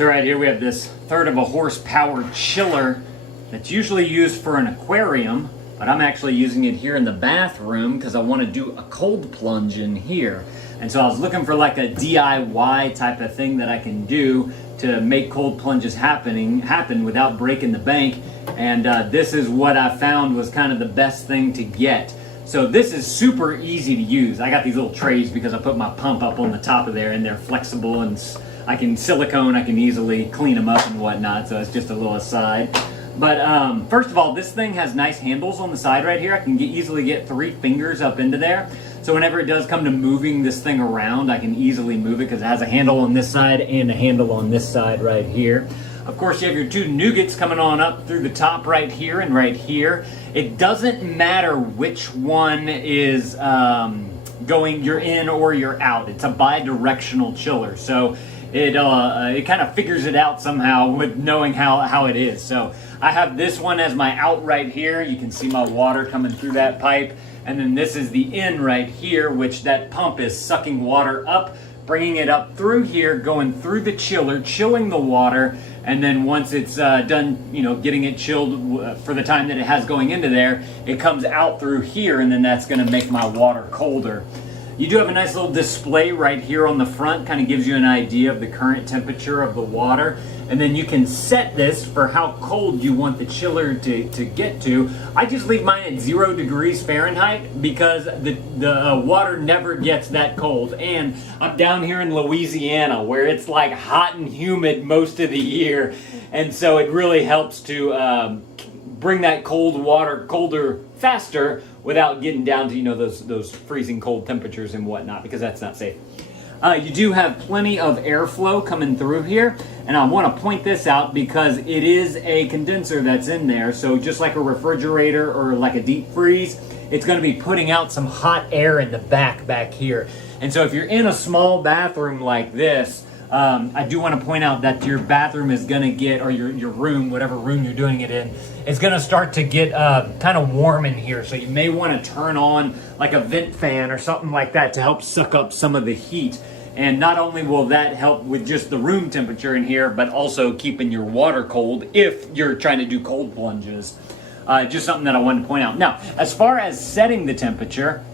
So right here we have this third of a horsepower chiller that's usually used for an aquarium, but I'm actually using it here in the bathroom because I want to do a cold plunge in here. And so I was looking for like a DIY type of thing that I can do to make cold plunges happen without breaking the bank. And this is what I found was kind of the best thing to get. So this is super easy to use. I got these little trays because I put my pump up on the top of there, and they're flexible, and I can easily clean them up and whatnot. So it's just a little aside. But first of all, this thing has nice handles on the side right here. I can easily get 3 fingers up into there. So whenever it does come to moving this thing around, I can easily move it because it has a handle on this side and a handle on this side right here. Of course, you have your 2 nougats coming on up through the top right here and right here. It doesn't matter which one is you're in or you're out. It's a bi-directional chiller. So it kind of figures it out somehow with knowing how it is. So I have this one as my out right here. You can see my water coming through that pipe. And then this is the in right here, which that pump is sucking water up, bringing it up through here, going through the chiller, chilling the water. And then once it's done, getting it chilled for the time that it has going into there, it comes out through here, and then that's going to make my water colder. You do have a nice little display right here on the front, kind of gives you an idea of the current temperature of the water. And then you can set this for how cold you want the chiller to get to. I just leave mine at 0 degrees Fahrenheit because the water never gets that cold. And I'm down here in Louisiana where it's like hot and humid most of the year. And so it really helps to bring that cold water colder faster without getting down to those freezing cold temperatures and whatnot, because that's not safe. You do have plenty of airflow coming through here, and I want to point this out because it is a condenser that's in there. So just like a refrigerator or like a deep freeze, it's going to be putting out some hot air in the back here. And so if you're in a small bathroom like this, I do want to point out that your bathroom is going to get, or your room, whatever room you're doing it in, is going to start to get kind of warm in here. So you may want to turn on like a vent fan or something like that to help suck up some of the heat. And not only will that help with just the room temperature in here, but also keeping your water cold if you're trying to do cold plunges. Just something that I wanted to point out. Now, as far as setting the temperature,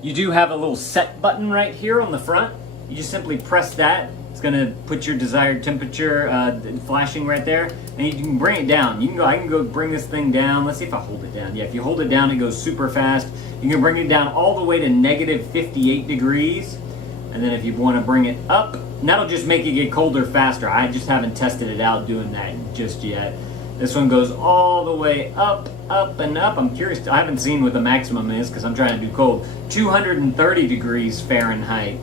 you do have a little set button right here on the front. You just simply press that. It's going to put your desired temperature flashing right there, and you can bring it down. I can go bring this thing down. Let's see if I hold it down. Yeah, if you hold it down, it goes super fast. You can bring it down all the way to negative 58 degrees, and then if you want to bring it up, and that'll just make it get colder faster. I just haven't tested it out doing that just yet. This one goes all the way up, and up. I'm curious. I haven't seen what the maximum is because I'm trying to do cold. 230 degrees Fahrenheit.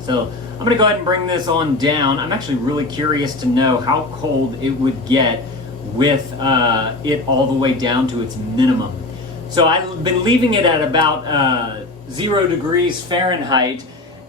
So I'm going to go ahead and bring this on down. I'm actually really curious to know how cold it would get with it all the way down to its minimum. So I've been leaving it at about 0 degrees Fahrenheit,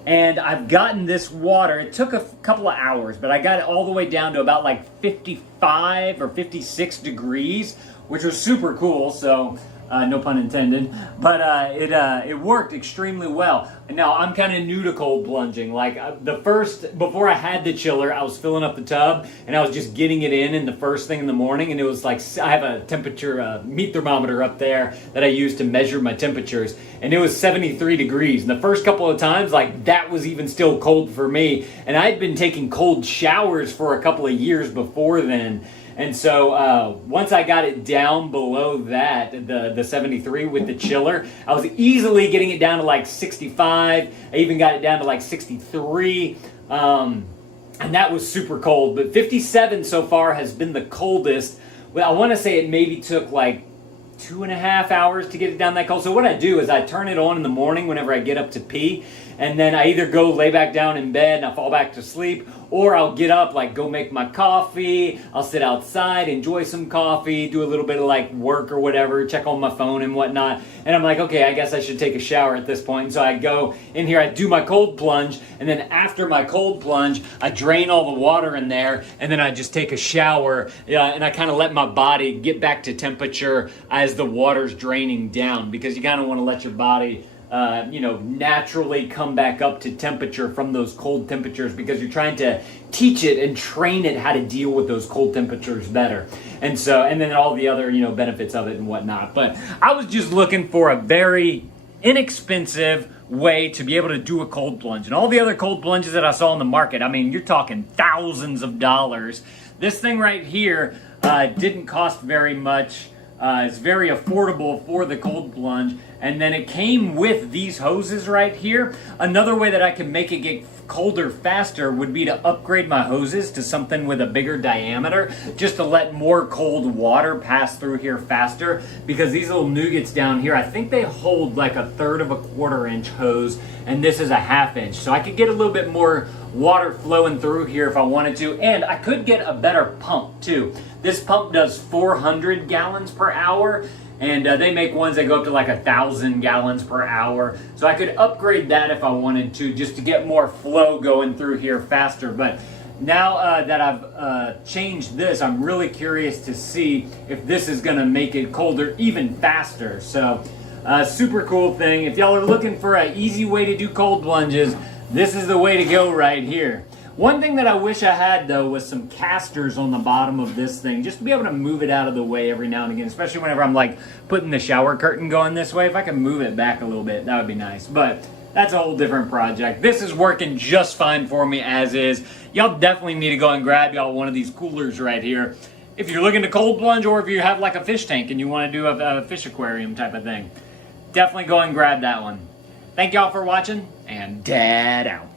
and I've gotten this water. It took a couple of hours, but I got it all the way down to about like 55 or 56 degrees, which was super cool. So no pun intended, but it worked extremely well. Now I'm kind of new to cold plunging. Like before I had the chiller, I was filling up the tub and I was just getting it in the first thing in the morning, and it was like I have a temperature meat thermometer up there that I use to measure my temperatures, and it was 73 degrees. And the first couple of times, like that was even still cold for me, and I'd been taking cold showers for a couple of years before then. And so once I got it down below that, the 73 with the chiller, I was easily getting it down to like 65. I even got it down to like 63. And that was super cold. But 57 so far has been the coldest. Well, I want to say it maybe took like 2.5 hours to get it down that cold. So what I do is I turn it on in the morning whenever I get up to pee, and then I either go lay back down in bed and I fall back to sleep, or I'll get up, like go make my coffee, I'll sit outside, enjoy some coffee, do a little bit of like work or whatever, check on my phone and whatnot, and I'm like, okay, I guess I should take a shower at this point. And so I go in here, I do my cold plunge, and then after my cold plunge, I drain all the water in there, and then I just take a shower, and I kind of let my body get back to temperature as the water's draining down, because you kind of want to let your body naturally come back up to temperature from those cold temperatures, because you're trying to teach it and train it how to deal with those cold temperatures better. And then all the other, benefits of it and whatnot. But I was just looking for a very inexpensive way to be able to do a cold plunge. And all the other cold plunges that I saw on the market, I mean, you're talking thousands of dollars. This thing right here didn't cost very much. It's very affordable for the cold plunge. And then it came with these hoses right here. Another way that I can make it get colder faster would be to upgrade my hoses to something with a bigger diameter, just to let more cold water pass through here faster, because these little nougats down here, I think they hold like 1/3 of a 1/4 inch hose, and this is a 1/2 inch. So I could get a little bit more water flowing through here if I wanted to, and I could get a better pump too. This pump does 400 gallons per hour, and they make ones that go up to like 1,000 gallons per hour. So I could upgrade that if I wanted to, just to get more flow going through here faster. But now that I've changed this, I'm really curious to see if this is gonna make it colder even faster. So super cool thing. If y'all are looking for an easy way to do cold plunges, this is the way to go right here. One thing that I wish I had though was some casters on the bottom of this thing, just to be able to move it out of the way every now and again, especially whenever I'm like putting the shower curtain going this way. If I can move it back a little bit, that would be nice. But that's a whole different project. This is working just fine for me as is. Y'all definitely need to go and grab y'all one of these coolers right here if you're looking to cold plunge, or if you have like a fish tank and you want to do a fish aquarium type of thing. Definitely go and grab that one. Thank y'all for watching, and Dad out.